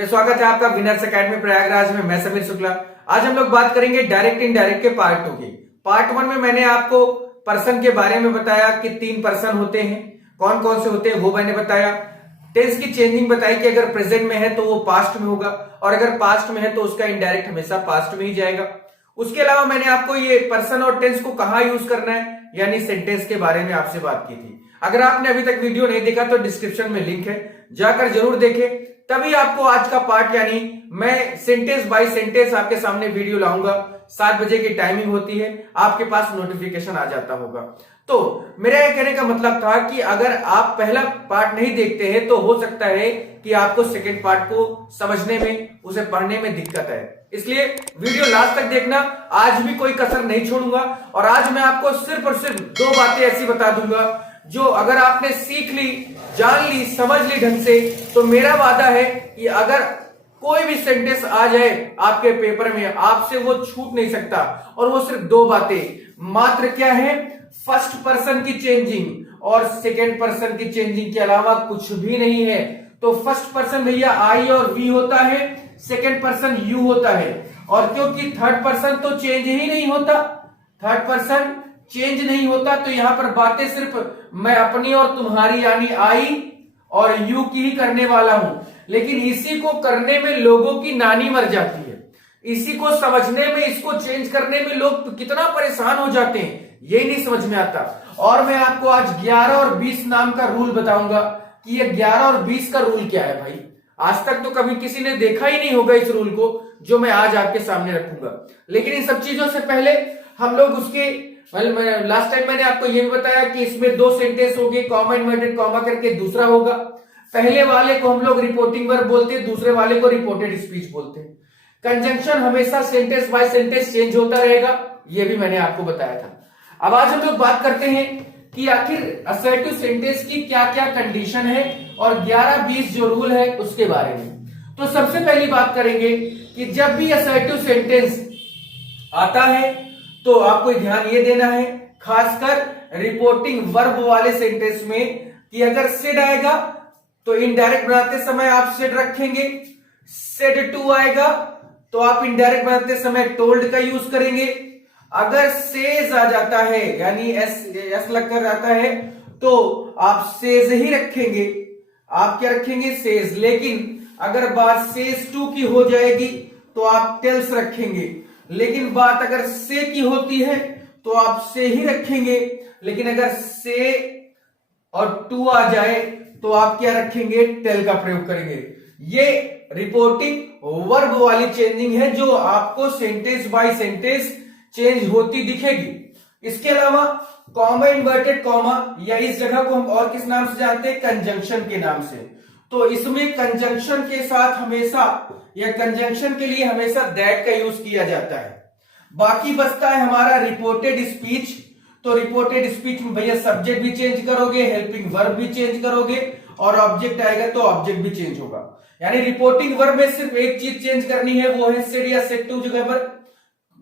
तो स्वागत है आपका विनर्स एकेडमी प्रयागराज में। मैं समीर शुक्ला। आज हम लोग बात करेंगे डायरेक्ट इनडायरेक्ट के पार्ट 2 की। पार्ट 1 में मैंने आपको पर्सन के बारे में बताया कि 3 पर्सन होते हैं, कौन कौन से होते हैं वो मैंने बताया। टेंस की चेंजिंग बताई कि अगर प्रेजेंट में है तो वो पास्ट में होगा और अगर पास्ट में है तो उसका इनडायरेक्ट हमेशा पास्ट में ही जाएगा। उसके अलावा मैंने आपको ये पर्सन और टेंस को कहाँ यूज करना है यानी सेंटेंस के बारे में आपसे बात की थी। अगर आपने अभी तक वीडियो नहीं देखा तो डिस्क्रिप्शन में लिंक है, जाकर जरूर देखें। तभी आपको आज का पार्ट यानी मैं सेंटेंस बाय सेंटेंस आपके सामने वीडियो लाऊंगा। 7 बजे की टाइमिंग होती है, आपके पास नोटिफिकेशन आ जाता होगा। तो मेरा यह कहने का मतलब था कि अगर आप पहला पार्ट नहीं देखते हैं तो हो सकता है कि आपको सेकंड पार्ट को समझने में, उसे पढ़ने में दिक्कत है। इसलिए वीडियो लास्ट तक देखना। आज भी कोई कसर नहीं छोड़ूंगा और आज मैं आपको सिर्फ और सिर्फ 2 बातें ऐसी बता दूंगा जो अगर आपने सीख ली, जान ली, समझ ली ढंग से तो मेरा वादा है कि अगर कोई भी सेंटेंस आ जाए आपके पेपर में आपसे वो छूट नहीं सकता। और वो सिर्फ 2 बातें मात्र क्या है, फर्स्ट पर्सन की चेंजिंग और सेकेंड पर्सन की चेंजिंग के अलावा कुछ भी नहीं है। तो फर्स्ट पर्सन भैया आई और वी होता है, सेकेंड पर्सन यू होता है। और क्योंकि थर्ड पर्सन तो चेंज ही नहीं होता, थर्ड पर्सन चेंज नहीं होता तो यहां पर बातें सिर्फ मैं अपनी और तुम्हारी यानी आई और यू की ही करने वाला हूं। लेकिन इसी को करने में लोगों की नानी मर जाती है, इसी को समझने में, इसको चेंज करने में लोग तो कितना परेशान हो जाते हैं, यही नहीं समझ में आता। और मैं आपको आज 11 और 20 नाम का रूल बताऊंगा कि ये 11 और 20 का रूल क्या है। भाई आज तक तो कभी किसी ने देखा ही नहीं होगा इस रूल को जो मैं आज आपके सामने रखूंगा। लेकिन इन सब चीजों से पहले हम लोग उसके लास्ट टाइम मैंने आपको ये भी बताया कि इसमें 2 सेंटेंस होंगे, कॉमा इन्वर्टेड कॉमा करके दूसरा होगा। पहले वाले को हम लोग रिपोर्टिंग वर्ब बोलते हैं, दूसरे वाले को रिपोर्टेड स्पीच बोलते हैं। कंजंक्शन हमेशा सेंटेंस बाय सेंटेंस चेंज होता रहेगा, ये भी मैंने आपको बताया था। अब आज हम लोग बात करते हैं कि आखिर असर्टिव सेंटेंस की क्या क्या कंडीशन है और 11-20 जो रूल है उसके बारे में। तो सबसे पहली बात करेंगे कि जब भी असर्टिव सेंटेंस आता है तो आपको ध्यान ये देना है, खासकर रिपोर्टिंग वर्ब वाले सेंटेंस में, कि अगर सेड आएगा तो इनडायरेक्ट बनाते समय आप सेड रखेंगे। सेड टू आएगा तो आप इनडायरेक्ट बनाते समय टोल्ड का यूज करेंगे। अगर सेज आ जाता है यानी एस लगकर आता है तो आप सेज ही रखेंगे। आप क्या रखेंगे? सेज। लेकिन अगर बात सेज टू की हो जाएगी तो आप टेल्स रखेंगे। लेकिन बात अगर से की होती है तो आप से ही रखेंगे। लेकिन अगर से और टू आ जाए तो आप क्या रखेंगे? टेल का प्रयोग करेंगे। ये रिपोर्टिंग वर्ब वाली चेंजिंग है जो आपको सेंटेंस बाय सेंटेंस चेंज होती दिखेगी। इसके अलावा कॉमा इन्वर्टेड कॉमा या इस जगह को हम और किस नाम से जानते हैं? कंजंक्शन के नाम से। तो इसमें कंजंक्शन के साथ हमेशा या कंजंक्शन के लिए हमेशा दैट का यूज किया जाता है। बाकी बचता है हमारा रिपोर्टेड स्पीच। तो रिपोर्टेड स्पीच में भैया सब्जेक्ट भी चेंज करोगे, हेल्पिंग वर्ब भी चेंज करोगे और ऑब्जेक्ट आएगा तो ऑब्जेक्ट भी चेंज होगा। यानी रिपोर्टिंग वर्ब में सिर्फ एक चीज चेंज करनी है, वो है सेड या सेड टू जगह पर।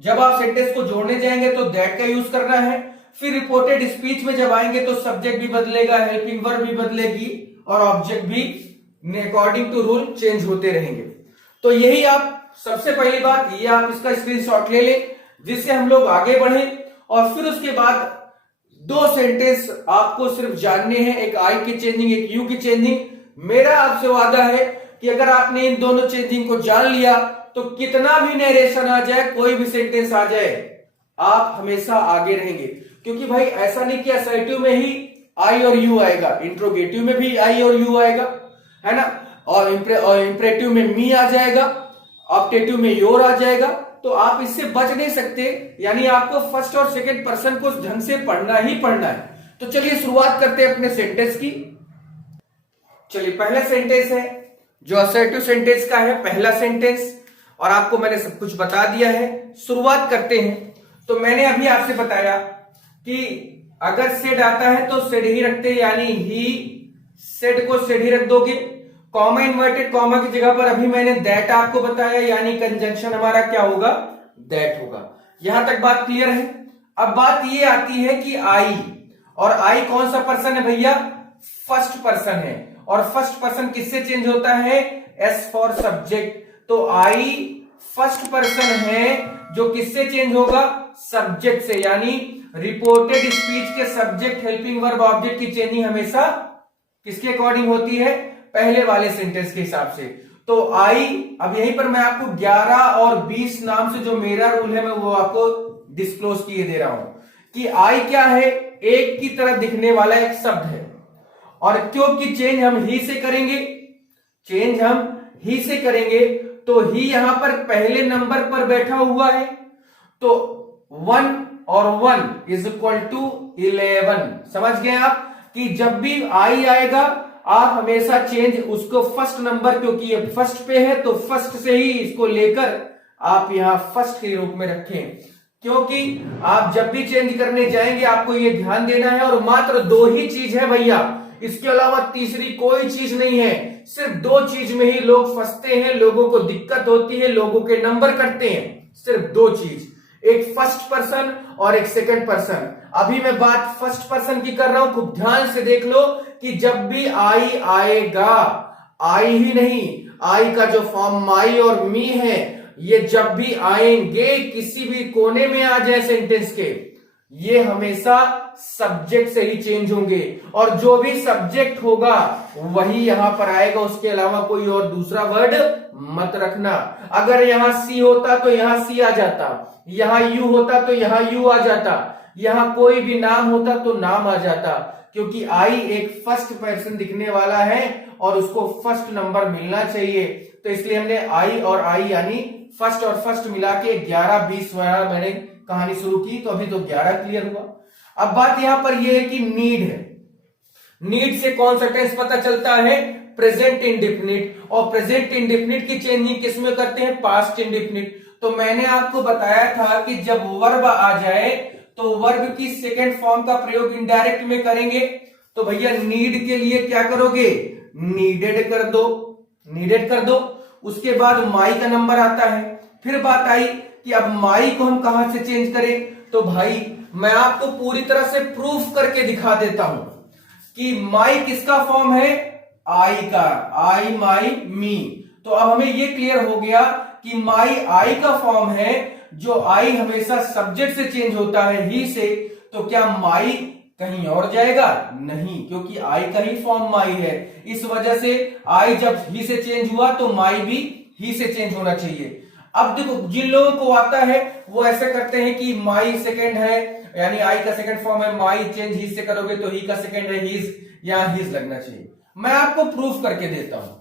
जब आप सेंटेंस को जोड़ने जाएंगे तो दैट का यूज करना है। फिर रिपोर्टेड स्पीच में जब आएंगे तो सब्जेक्ट भी बदलेगा, हेल्पिंग वर्ब भी बदलेगी और ऑब्जेक्ट भी अकॉर्डिंग टू रूल चेंज होते रहेंगे। तो यही आप सबसे पहली बात, ये आप इसका स्क्रीनशॉट ले लें जिससे हम लोग आगे बढ़े। और फिर उसके बाद 2 सेंटेंस आपको सिर्फ जानने हैं, एक आई की चेंजिंग, एक यू की चेंजिंग। मेरा आपसे वादा है कि अगर आपने इन दोनों चेंजिंग को जान लिया तो कितना भी नरेशन आ जाए, कोई भी सेंटेंस आ जाए, आप हमेशा आगे रहेंगे। क्योंकि भाई ऐसा नहीं कि असर्टिव में ही आई और यू आएगा, इंट्रोगेटिव में भी आई और यू आएगा, है ना। और इंप्रेटिव में मी आ जाएगा, ऑप्टेटिव में योर आ जाएगा। तो आप इससे बच नहीं सकते, यानी आपको फर्स्ट और सेकंड पर्सन को ढंग से पढ़ना ही पढ़ना है। तो चलिए शुरुआत करते हैं अपने सेंटेंस की। चलिए पहला सेंटेंस है जो असर्टिव सेंटेंस का है, पहला सेंटेंस, और आपको मैंने सब कुछ बता दिया है। शुरुआत करते हैं। तो मैंने अभी आपसे बताया कि अगर सेड आता है तो सेड ही रखते हैं, यानी ही सेड को सेड ही रख दोगे। कॉमा इन्वर्टेड कॉमा की जगह पर अभी मैंने दैट आपको बताया, यानी कंजंक्शन हमारा क्या होगा? दैट होगा। यहां तक बात क्लियर है। अब बात ये आती है कि आई, और आई कौन सा पर्सन है भैया? फर्स्ट पर्सन है। और फर्स्ट पर्सन किससे चेंज होता है? S for subject. तो आई फर्स्ट पर्सन है जो किससे चेंज होगा, सब्जेक्ट से, यानी रिपोर्टेड स्पीच के सब्जेक्ट हेल्पिंग वर्ब ऑब्जेक्ट की चेंजिंग हमेशा किसके अकॉर्डिंग होती है, पहले वाले सेंटेंस के हिसाब से। तो आई, अब यहीं पर मैं आपको 11 और 20 नाम से जो मेरा रूल है मैं वो आपको डिस्क्लोज किए दे रहा हूं कि आई क्या है, एक की तरह दिखने वाला एक शब्द है, और क्योंकि चेंज हम ही से करेंगे, चेंज हम ही से करेंगे, तो ही यहां पर पहले नंबर पर बैठा हुआ है, तो 1 और 1 इज इक्वल टू 11। समझ गए आप कि जब भी आई आएगा आप हमेशा चेंज उसको फर्स्ट नंबर, क्योंकि ये फर्स्ट पे है तो फर्स्ट से ही इसको लेकर आप यहां फर्स्ट के रूप में रखें, क्योंकि आप जब भी चेंज करने जाएंगे आपको ये ध्यान देना है। और मात्र 2 ही चीज है भैया, इसके अलावा तीसरी कोई चीज नहीं है, सिर्फ 2 चीज में ही लोग फंसते हैं, लोगों को दिक्कत होती है, लोगों के नंबर कटते हैं, सिर्फ 2 चीज, एक फर्स्ट पर्सन और एक सेकंड पर्सन। अभी मैं बात फर्स्ट पर्सन की कर रहा हूं, खूब ध्यान से देख लो कि जब भी आई आएगा, आई ही नहीं, आई का जो फॉर्म माई और मी है, ये जब भी आएंगे किसी भी कोने में आ जाए सेंटेंस के, ये हमेशा सब्जेक्ट से ही चेंज होंगे, और जो भी सब्जेक्ट होगा वही यहां पर आएगा, उसके अलावा कोई और दूसरा वर्ड मत रखना। अगर यहां सी होता तो यहां सी आ जाता, यहां यू होता तो यहां यू आ जाता, यहां कोई भी नाम होता तो नाम आ जाता, क्योंकि आई एक फर्स्ट पर्सन दिखने वाला है और उसको फर्स्ट नंबर मिलना चाहिए। तो इसलिए हमने आई और आई यानी फर्स्ट और फर्स्ट मिला के 11-20 वाला मैंने कहानी शुरू की, तो अभी तो 11 क्लियर हुआ। अब बात यहां पर यह है कि नीड है, नीड से कौन सा टेंस पता चलता है, प्रेजेंट इंडेफिनिट, और प्रेजेंट इंडेफिनिट की चेंजिंग किस में करते हैं, पास्ट इंडेफिनिट। तो मैंने आपको बताया था कि जब वर्ब आ जाए तो वर्ब की सेकेंड फॉर्म का प्रयोग इनडायरेक्ट में करेंगे, तो भैया नीड के लिए क्या करोगे, नीडेड कर दो, नीडेड कर दो। उसके बाद माई का नंबर आता है। फिर बात आई कि अब माई को हम कहां से चेंज करें, तो भाई मैं आपको पूरी तरह से प्रूफ करके दिखा देता हूं कि माई किसका फॉर्म है, आई का, आई माई मी। तो अब हमें यह क्लियर हो गया कि माई आई का फॉर्म है, जो आई हमेशा सब्जेक्ट से चेंज होता है ही से, तो क्या माई कहीं और जाएगा, नहीं, क्योंकि आई का ही फॉर्म माई है। इस वजह से आई जब ही से चेंज हुआ तो माई भी ही से चेंज होना चाहिए। अब देखो जिन लोगों को आता है वो ऐसे करते हैं कि माई सेकंड है, यानी आई का सेकंड फॉर्म है, माई चेंज ही से करोगे तो ही का सेकंड है, हीज, यहां हीज लगना चाहिए। मैं आपको प्रूफ करके देता हूं।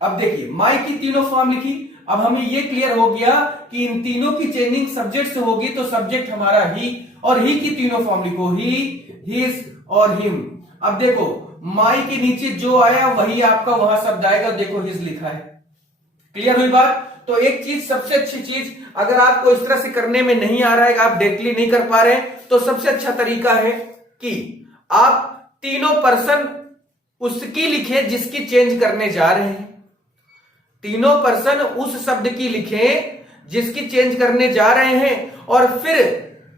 अब देखिए माई की तीनों फॉर्म लिखी, अब हमें ये क्लियर हो गया कि इन तीनों की चेंजिंग सब्जेक्ट से होगी, तो सब्जेक्ट हमारा ही, और ही की तीनों फॉर्म लिखो, ही, हिज और हिम। अब देखो माई के नीचे जो आया वही आपका वहां शब्द आएगा, देखो हिज लिखा है। क्लियर हुई बात। तो एक चीज, सबसे अच्छी चीज, अगर आपको इस तरह से करने में नहीं आ रहा है, आप डायरेक्टली नहीं कर पा रहे हैं, तो सबसे अच्छा तरीका है कि आप तीनों पर्सन उसकी लिखे जिसकी चेंज करने जा रहे हैं, तीनों पर्सन उस शब्द की लिखें जिसकी चेंज करने जा रहे हैं, और फिर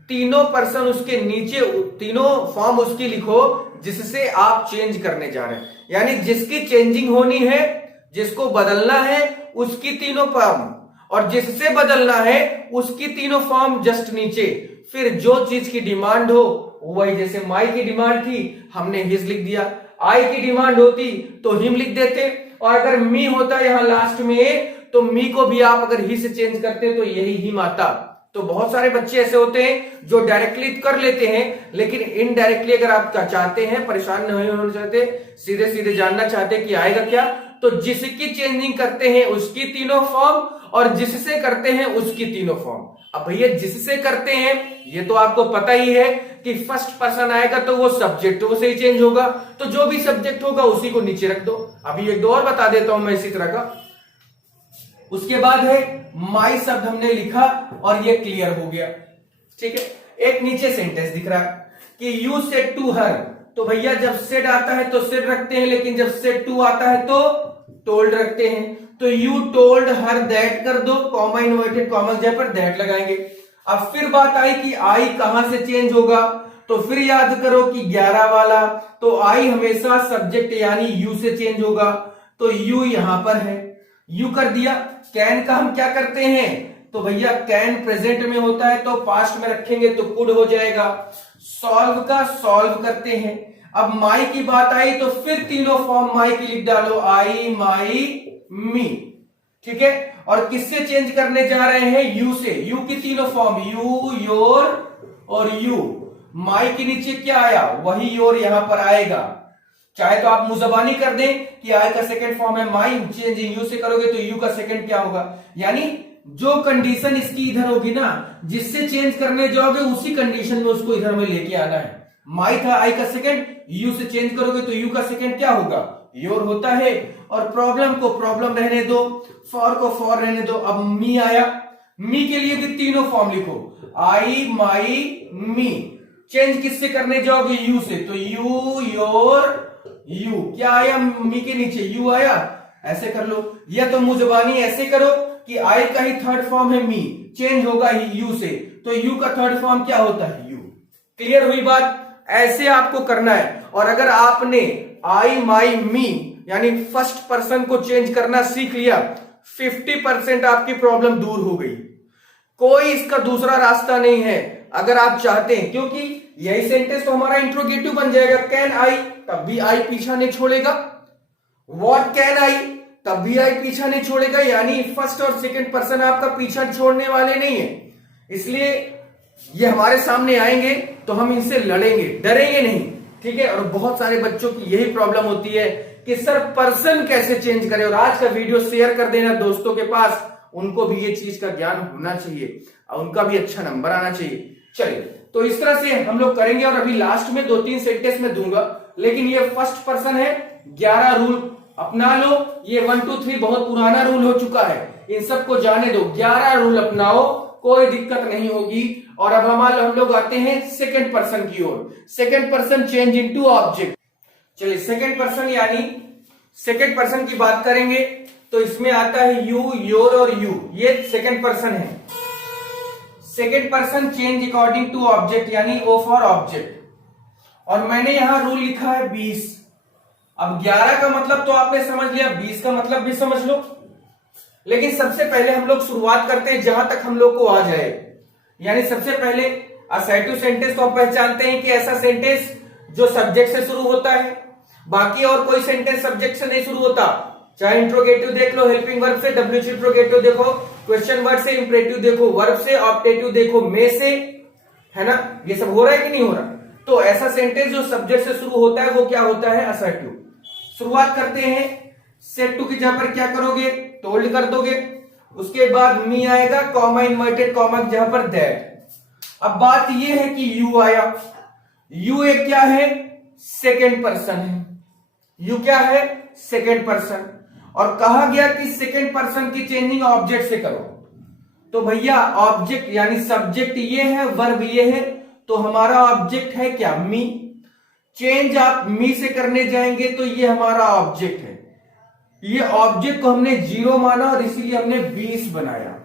तीनों पर्सन उसके नीचे तीनों फॉर्म उसकी लिखो जिससे आप चेंज करने जा रहे हैं, यानी जिसकी चेंजिंग होनी है, जिसको बदलना है उसकी तीनों फॉर्म, और जिससे बदलना है उसकी तीनों फॉर्म जस्ट नीचे। फिर जो चीज की डिमांड हो वही, जैसे माई की डिमांड थी हमने हिज लिख दिया, आई की डिमांड होती तो हिम लिख देते, और अगर मी होता यहां लास्ट में तो मी को भी आप अगर ही से चेंज करते तो यही हिम आता। तो बहुत सारे बच्चे ऐसे होते हैं जो डायरेक्टली कर लेते हैं, लेकिन इनडायरेक्टली अगर आप चाहते हैं, परेशान नहीं होना चाहते, सीधे सीधे जानना चाहते कि आएगा क्या, तो जिसकी चेंजिंग करते हैं उसकी तीनों फॉर्म, और जिससे करते हैं उसकी तीनों फॉर्म। अब भैया जिससे करते हैं ये तो आपको पता ही है कि फर्स्ट पर्सन आएगा तो वो सब्जेक्ट वो से ही चेंज होगा, तो जो भी सब्जेक्ट होगा उसी को नीचे रख दो। अभी एक दो और बता देता हूं मैं इसी तरह का। उसके बाद है माई शब्द हमने लिखा और ये क्लियर हो गया, ठीक है। एक नीचे सेंटेंस दिख रहा है कि यू सेड टू हर, तो भैया जब सेड आता है तो सेड रखते हैं, लेकिन जब सेड टू आता है तो टोल्ड रखते हैं। तो यू टोल्ड हर दैट कर दो, कॉमा इन्वर्टेड कॉमा जगह पर दैट लगाएंगे। अब फिर बात आई कि आई कहां से चेंज होगा, तो फिर याद करो कि 11 वाला, तो आई हमेशा सब्जेक्ट यानी यू से चेंज होगा, तो यू यहां पर है। यू कर दिया। कैन का हम क्या करते हैं, तो भैया कैन प्रेजेंट में होता है तो पास्ट में रखेंगे तो कुड हो जाएगा। सॉल्व का सॉल्व करते हैं। अब माई की बात आई तो फिर तीनों फॉर्म माई की लिख डालो, आई, माई, मी। ठीक है, और किससे चेंज करने जा रहे हैं, यू से। यू की तीनों फॉर्म, यू, योर और यू। माई के नीचे क्या आया, वही योर यहां पर आएगा। चाहे तो आप मुजबानी कर दें कि आई का सेकंड फॉर्म है माई, चेंज यू से करोगे तो यू का सेकंड क्या होगा, यानी जो कंडीशन इसकी इधर होगी ना, जिससे चेंज करने जाओगे उसी कंडीशन में उसको इधर में लेके आना है। माई था आई का सेकंड, यू से चेंज करोगे तो यू का सेकंड क्या होगा, योर होता है। और प्रॉब्लम को प्रॉब्लम रहने दो, फॉर को फॉर रहने दो। अब मी आया, मी के लिए भी तीनों फॉर्म लिखो, आई, माई, मी। चेंज किससे करने जाओगे, यू से, तो यू, योर, यू। क्या आया मी के नीचे, यू आया। ऐसे कर लो, या तो मुजबानी ऐसे करो कि आई का ही थर्ड फॉर्म है मी, चेंज होगा ही यू से, तो यू का थर्ड फॉर्म क्या होता है, यू। क्लियर हुई बात, ऐसे आपको करना है। और अगर आपने आई, माई, मी यानी फर्स्ट पर्सन को चेंज करना सीख लिया, 50% आपकी प्रॉब्लम दूर हो गई। कोई इसका दूसरा रास्ता नहीं है अगर आप चाहते हैं, क्योंकि यही सेंटेंस तो हमारा इंट्रोगेटिव बन जाएगा। कैन आई, तब भी आई पीछा नहीं छोड़ेगा। व्हाट कैन आई, तब भी आई पीछा नहीं छोड़ेगा। यानी फर्स्ट और सेकंड पर्सन आपका पीछा छोड़ने वाले नहीं है, इसलिए ये हमारे सामने आएंगे तो हम इनसे लड़ेंगे, डरेंगे नहीं। ठीक है, और बहुत सारे बच्चों की यही प्रॉब्लम होती है कि सर पर्सन कैसे चेंज करें। और आज का वीडियो शेयर कर देना दोस्तों के पास, उनको भी ये चीज का ज्ञान होना चाहिए और उनका भी अच्छा नंबर आना चाहिए। चलिए, तो इस तरह से हम लोग करेंगे। और अभी लास्ट में 2-3 सेंटेंस में दूंगा, लेकिन ये फर्स्ट पर्सन है। 11 रूल अपना लो, ये 1 2 3 बहुत पुराना रूल हो चुका है, इन सबको जाने दो। 11 रूल अपनाओ, कोई दिक्कत नहीं होगी। और अब हम लोग आते हैं सेकंड पर्सन की ओर। Second person change into object. चलिए, सेकंड पर्सन यानी सेकंड पर्सन की बात करेंगे तो इसमें आता है यू, योर और यू, ये सेकंड पर्सन है। Second person change according to object, यानी ओ फॉर ऑब्जेक्ट। और मैंने यहां रूल लिखा है 20। अब 11 का मतलब तो आपने समझ लिया, 20 का मतलब भी समझ लो। लेकिन सबसे पहले हम लोग शुरुआत करते हैं जहां तक हम लोग को आ जाए। यानी सबसे पहले असर्टिव सेंटेंस तो हम पहचानते हैं कि ऐसा सेंटेंस जो सब्जेक्ट से शुरू होता है, बाकी और कोई सेंटेंस सब्जेक्ट से नहीं शुरू होता। चाहे इंट्रोगेटिव देख लो, हेल्पिंग वर्ब से, डब्ल्यूएच इंट्रोगेटिव देखो, क्वेश्चन वर्ड से, इंपरेटिव देखो, वर्ब से, ऑप्टेटिव देखो, मे से, है ना, ये सब हो रहा है कि नहीं हो रहा। तो ऐसा सेंटेंस जो सब्जेक्ट से शुरू होता है वो क्या होता है, असर्टिव। शुरुआत करते हैं, सेट टू की जगह पर क्या करोगे, टोल्ड कर दोगे। उसके बाद मी आएगा, कॉमा, इन्वर्टेड कॉमा की जगह पर दैट। अब बात यह है कि यू आया। यू एक क्या है, सेकेंड पर्सन है। यू क्या है, सेकेंड पर्सन। और कहा गया कि सेकेंड पर्सन की चेंजिंग ऑब्जेक्ट से करो। तो भैया ऑब्जेक्ट यानी सब्जेक्ट ये है, वर्ब ये है, तो हमारा ऑब्जेक्ट है क्या, मी। चेंज आप मी से करने जाएंगे तो ये हमारा ऑब्जेक्ट है। ये ऑब्जेक्ट को हमने 0 माना और इसीलिए हमने 20 बनाया।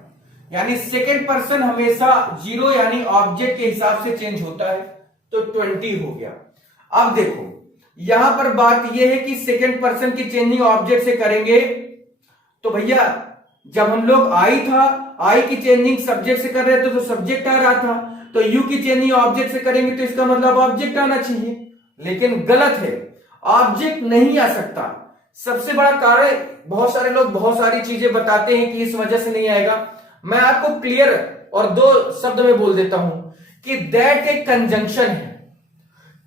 यानी सेकेंड पर्सन हमेशा 0 यानी ऑब्जेक्ट के हिसाब से चेंज होता है, तो 20 हो गया। अब देखो यहां पर बात यह है कि सेकेंड पर्सन की चेंजिंग ऑब्जेक्ट से करेंगे तो भैया जब हम लोग आई था, आई की चेंजिंग सब्जेक्ट से कर रहे थे तो सब्जेक्ट आ रहा था, तो यू की चेंजिंग ऑब्जेक्ट से करेंगे तो इसका मतलब ऑब्जेक्ट आना चाहिए। लेकिन गलत है, ऑब्जेक्ट नहीं आ सकता। सबसे बड़ा कारण, बहुत सारे लोग बहुत सारी चीजें बताते हैं कि इस वजह से नहीं आएगा। मैं आपको क्लियर और 2 शब्द में बोल देता हूं कि दैट एक कंजंक्शन है।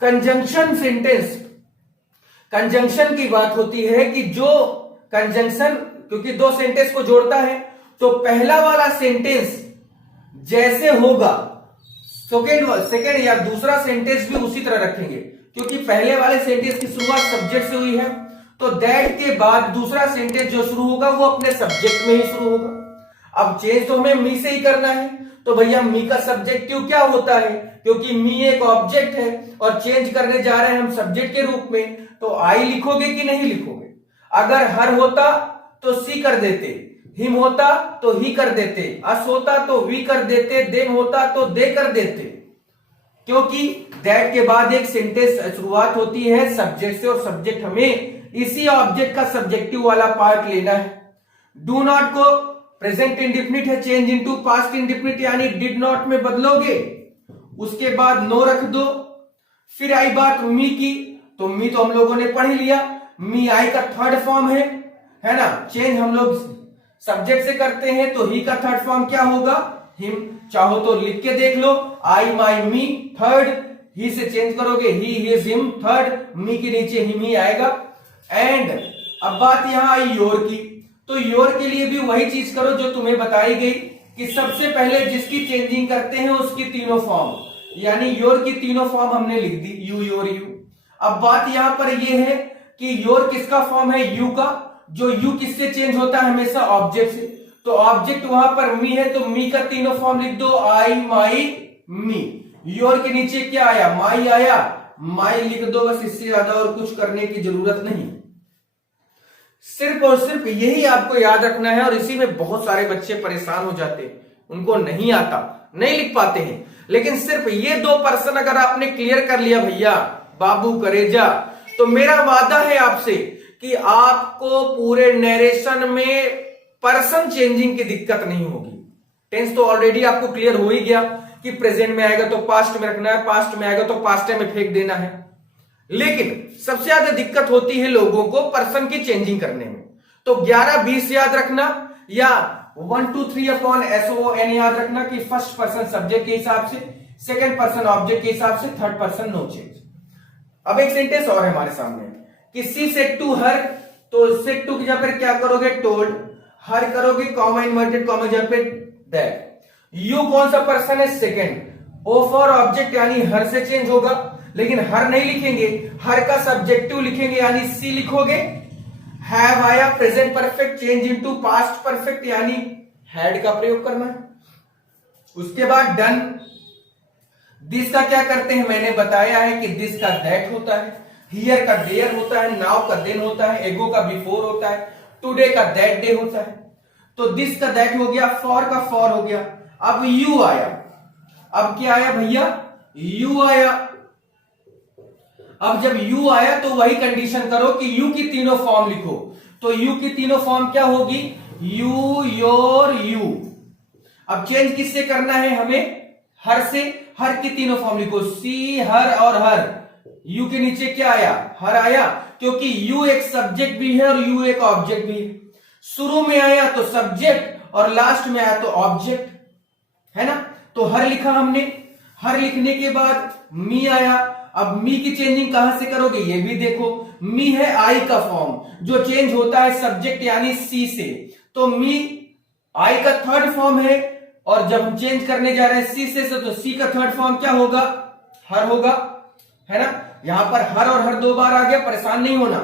कंजंक्शन सेंटेंस, कंजंक्शन की बात होती है कि जो कंजंक्शन, क्योंकि 2 सेंटेंस को जोड़ता है, तो पहला वाला सेंटेंस जैसे होगा सेकेंड या दूसरा सेंटेंस भी उसी तरह रखेंगे, क्योंकि पहले वाले सेंटेंस की शुरुआत सब्जेक्ट से हुई है, तो दैट के बाद दूसरा सेंटेंस जो शुरू होगा वो अपने सब्जेक्ट में ही शुरू होगा। अब चेंज तो हमें मी से ही करना है, तो भैया मी का सब्जेक्टिव क्या होता है, क्योंकि मी एक ऑब्जेक्ट है और चेंज करने जा रहे हैं हम सब्जेक्ट के रूप में, तो आई लिखोगे कि नहीं लिखोगे। अगर हर होता तो सी कर देते, हिम होता तो ही कर देते, अस होता तो वी कर देते, देम होता तो दे कर देते, क्योंकि दैट के बाद एक सेंटेंस शुरुआत होती है सब्जेक्ट से, और सब्जेक्ट हमें इसी ऑब्जेक्ट का सब्जेक्टिव वाला पार्ट लेना है। डू नॉट को प्रेजेंट इंडेफिनिट है, चेंज इनटू पास्ट इंडेफिनिट यानी डिड नॉट में बदलोगे, उसके बाद नो रख दो। फिर आई बात मी की, तो मी तो हम लोगों ने पढ़ लिया, मी आई का थर्ड फॉर्म है ना। चेंज हम लोग सब्जेक्ट से करते हैं, तो ही का थर्ड फॉर्म क्या होगा, हिम। चाहो तो लिख के देख लो, आई माई मी थर्ड, ही से चेंज करोगे ही हिज हिम थर्ड, मी के नीचे हिम ही आएगा। एंड अब बात यहां आई योर की, तो योर के लिए भी वही चीज करो जो तुम्हें बताई गई कि सबसे पहले जिसकी चेंजिंग करते हैं उसकी तीनों फॉर्म, यानी योर की तीनों फॉर्म हमने लिख दी, यू योर यू। अब बात यहां पर यह है कि योर किसका फॉर्म है, यू का, जो यू किससे चेंज होता है हमेशा, ऑब्जेक्ट से। तो ऑब्जेक्ट वहां पर मी है, तो मी का तीनों फॉर्म लिख दो, आई माई मी। योर के नीचे क्या आया, माई आया, माई लिख दो बस, इससे ज्यादा और कुछ करने की जरूरत नहीं। सिर्फ और सिर्फ यही आपको याद रखना है, और इसी में बहुत सारे बच्चे परेशान हो जाते हैं, उनको नहीं आता, नहीं लिख पाते हैं। लेकिन सिर्फ ये 2% अगर आपने क्लियर कर लिया भैया बाबू करेजा, तो मेरा वादा है आपसे कि आपको पूरे नरेशन में पर्सन चेंजिंग की दिक्कत नहीं होगी। टेंस तो ऑलरेडी आपको क्लियर हो ही गया कि प्रेजेंट में आएगा तो पास्ट में रखना है, पास्ट में आएगा तो पास्ट में फेंक देना है। लेकिन सबसे ज्यादा दिक्कत होती है लोगों को पर्सन की चेंजिंग करने में। तो 11-20 याद रखना, या 1 2 3 अपॉन SON याद रखना कि फर्स्ट पर्सन सब्जेक्ट के हिसाब से, सेकंड पर्सन ऑब्जेक्ट के हिसाब से, थर्ड पर्सन नो चेंज। अब एक सेंटेंस और है हमारे सामने कि सी सेड टू हर, तो सेड टू की जगह पर क्या करोगे, टोल्ड, हर करोगे कॉमा इन्वर्टेड कॉमा जहां पे दैट। यू कौन सा पर्सन है, सेकंड, ओ फॉर ऑब्जेक्ट यानी हर से चेंज होगा, लेकिन हर नहीं लिखेंगे, हर का सब्जेक्टिव लिखेंगे यानी सी लिखोगे। हैव आया present perfect, change into past perfect यानी हैड का प्रयोग करना है। उसके बाद डन। दिस का क्या करते हैं, मैंने बताया है कि दिस का दैट होता है, हियर का देयर होता है, नाउ का देन होता है, एगो का बिफोर होता है, टुडे का दैट डे होता है। तो दिस का दैट हो गया, फॉर का फॉर हो गया। अब यू आया, अब क्या आया भैया, यू आया। अब जब यू आया तो वही कंडीशन करो कि यू की तीनों फॉर्म लिखो। तो यू की तीनों फॉर्म क्या होगी, यू योर यू। अब चेंज किससे करना है हमें, हर से, हर की तीनों फॉर्म लिखो, सी हर और हर। यू के नीचे क्या आया, हर आया, क्योंकि यू एक सब्जेक्ट भी है और यू एक ऑब्जेक्ट भी है। शुरू में आया तो सब्जेक्ट और लास्ट में आया तो ऑब्जेक्ट, है ना। तो हर लिखा हमने, हर लिखने के बाद मी आया। अब मी की चेंजिंग कहां से करोगे ये भी देखो, मी है आई का फॉर्म जो चेंज होता है सब्जेक्ट यानी सी से, तो मी आई का थर्ड फॉर्म है, और जब हम चेंज करने जा रहे हैं सी से, तो सी का थर्ड फॉर्म क्या होगा, हर होगा, है ना। यहां पर हर और हर 2 बार आ गया, परेशान नहीं होना।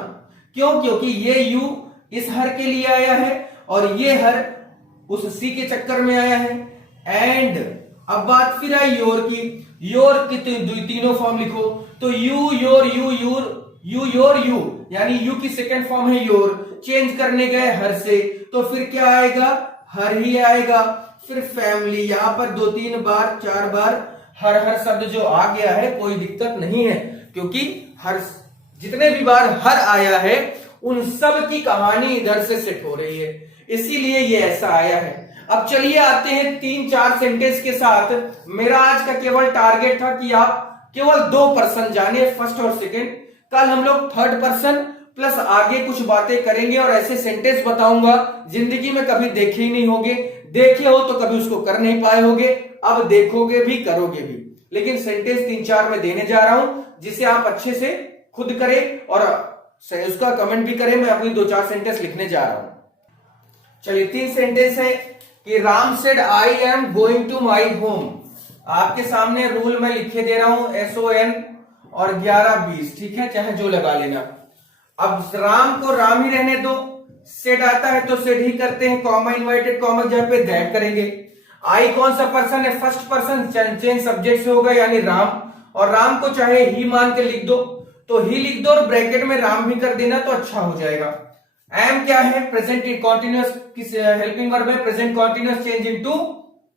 क्यों, क्योंकि ये यू इस हर के लिए आया है और ये हर उस सी के चक्कर में आया है। एंड अब बात फिर आई योर की, योर की तीनों फॉर्म लिखो, तो you your you you your you यानी यू की सेकंड फॉर्म है योर, चेंज करने गए हर से, तो फिर क्या आएगा, हर ही आएगा। फिर फैमिली, यहां पर 2-3 बार 4 बार हर हर शब्द जो आ गया है कोई दिक्कत नहीं है, क्योंकि हर जितने भी बार हर आया है उन सब की कहानी इधर से सेट हो रही है, इसीलिए ये ऐसा आया है। अब चलिए आते हैं 3-4 सेंटेंस के साथ। मेरा आज का केवल टारगेट था कि आप केवल 2% जाने, फर्स्ट और सेकंड। कल हम लोग थर्ड पर्सन प्लस आगे कुछ बातें करेंगे और ऐसे सेंटेंस बताऊंगा जिंदगी में कभी देखे ही नहीं होगे, देखे हो तो कभी उसको कर नहीं पाए होगे, अब देखोगे भी करोगे भी। लेकिन सेंटेंस 3-4 में देने जा रहा हूं जिसे आप अच्छे से खुद करें और उसका कमेंट भी करें। मैं अपनी 2-4 सेंटेंस लिखने जा रहा हूं। चलिए 3 सेंटेंस है कि Ram said I am going to my home. आपके सामने रूल में लिखे दे रहा हूं SON और 11-20, ठीक है, चाहे जो लगा लेना। अब राम को राम ही रहने दो, सेड आता है तो सेड ही करते हैं, कॉमा इन्वर्टेड कॉमा जहां पे दैट करेंगे। आई कौन सा पर्सन है, फर्स्ट पर्सन, चेंज सब्जेक्ट से होगा यानी राम, और राम को चाहे ही मान के लिख दो तो ही लिख दो और ब्रैकेट में राम भी कर देना तो अच्छा हो जाएगा। एम क्या है, प्रेजेंट कॉन्टिन्यूअस, किस हेल्पिंग वर्ब है, present continuous change into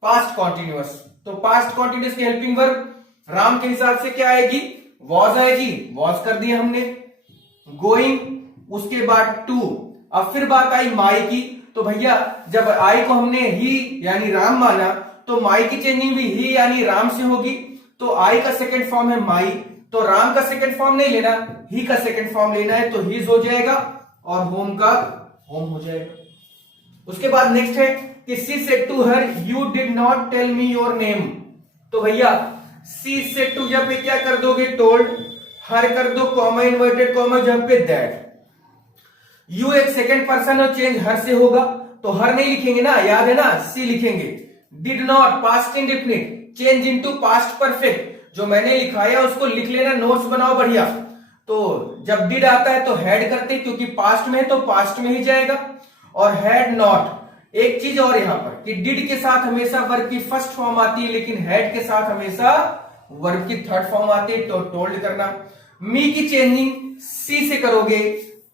past continuous, तो पास्ट कॉन्टिन्यूअस की हेल्पिंग वर्ब राम के हिसाब से क्या आएगी, वॉज आएगी, वॉज कर दिया हमने। गोइंग, उसके बाद टू। अब फिर बात आई माई की, तो भैया जब आई को हमने ही यानी राम माना तो माई की चेंजिंग भी ही यानी राम से होगी। तो आई का सेकंड फॉर्म है माई, तो राम का सेकंड फॉर्म नहीं लेना, ही का सेकंड फॉर्म लेना है, तो हीज हो जाएगा और होम का होम हो जाएगा। उसके बाद नेक्स्ट है कि she said to her you did not tell me your name. तो भैया सी सेड टू जब पे क्या कर दोगे टोल्ड, हर कर दो कॉमा इन्वर्टेड कॉमा जब पे दैट, यू एक सेकंड पर्सन और चेंज हर से होगा तो हर नहीं लिखेंगे ना, याद है ना, सी लिखेंगे। Did not past indefinite change into past perfect, जो मैंने लिखाया उसको लिख लेना, नोट्स बनाओ बढ़िया। तो जब डिड आता है तो हैड करते क्योंकि पास्ट में है तो पास्ट में ही जाएगा, और हैड नॉट। एक चीज और यहां पर कि डिड के साथ हमेशा वर्ब की फर्स्ट फॉर्म आती है लेकिन हैड के साथ हमेशा वर्ब की थर्ड फॉर्म आती है, तो टोल्ड करना। मी की चेंजिंग सी से करोगे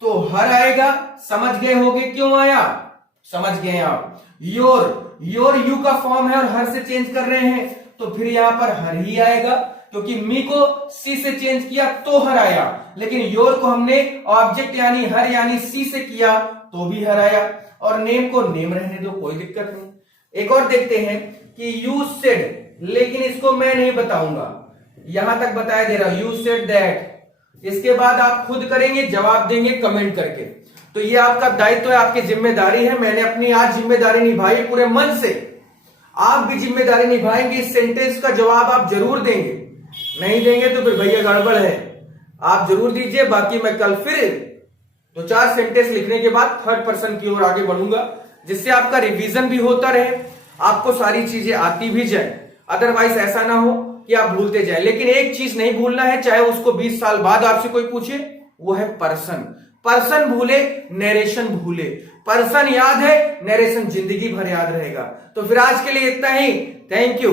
तो हर आएगा, समझ गए होगे क्यों आया, समझ गए आप। योर यू का फॉर्म है और हर से चेंज कर रहे हैं तो फिर यहां पर हर ही आएगा, क्योंकि मी को सी से चेंज किया तो हर आया, लेकिन योर को हमने ऑब्जेक्ट यानी हर यानी सी से किया तो भी हर आया। और नेम को नेम रहने दो, कोई दिक्कत नहीं। एक और देखते हैं कि यू सेड, लेकिन इसको मैं नहीं बताऊंगा, यहां तक बताया दे रहा हूं, यू सेड दैट। इसके बाद आप खुद करेंगे, जवाब देंगे कमेंट करके। तो ये आपका दायित्व है, आपकी जिम्मेदारी है। मैंने अपनी आज जिम्मेदारी निभाई पूरे मन से, आप भी जिम्मेदारी निभाएंगे। इस सेंटेंस का जवाब आप जरूर देंगे, नहीं देंगे तो फिर भैया गड़बड़ है। आप जरूर दीजिए, बाकी मैं कल फिर 2-4 सेंटेंस लिखने के बाद थर्ड पर्सन की ओर आगे बढ़ूंगा, जिससे आपका रिवीजन भी होता रहे, आपको सारी चीजें आती भी जाए। अदरवाइज ऐसा ना हो कि आप भूलते जाए। लेकिन एक चीज नहीं भूलना है, चाहे उसको 20 साल बाद आपसे कोई पूछे, वो है पर्सन। पर्सन भूले नरेशन भूले, पर्सन याद है नरेशन जिंदगी भर याद रहेगा। तो फिर आज के लिए इतना ही, थैंक यू।